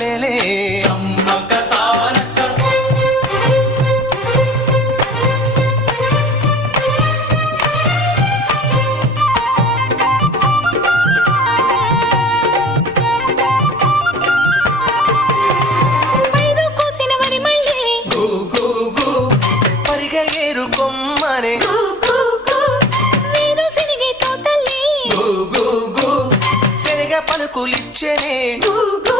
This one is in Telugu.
పాడేలే సమ్మక్క సారక్క పైరు కోసిన వరి మళ్ళీ గు గు గు పరిగె ఏరు కొమ్మనే కు కు కు వీరు సినిగే తోటల్లి గు గు గు శనగ పలుకులిచ్చెనే కు కు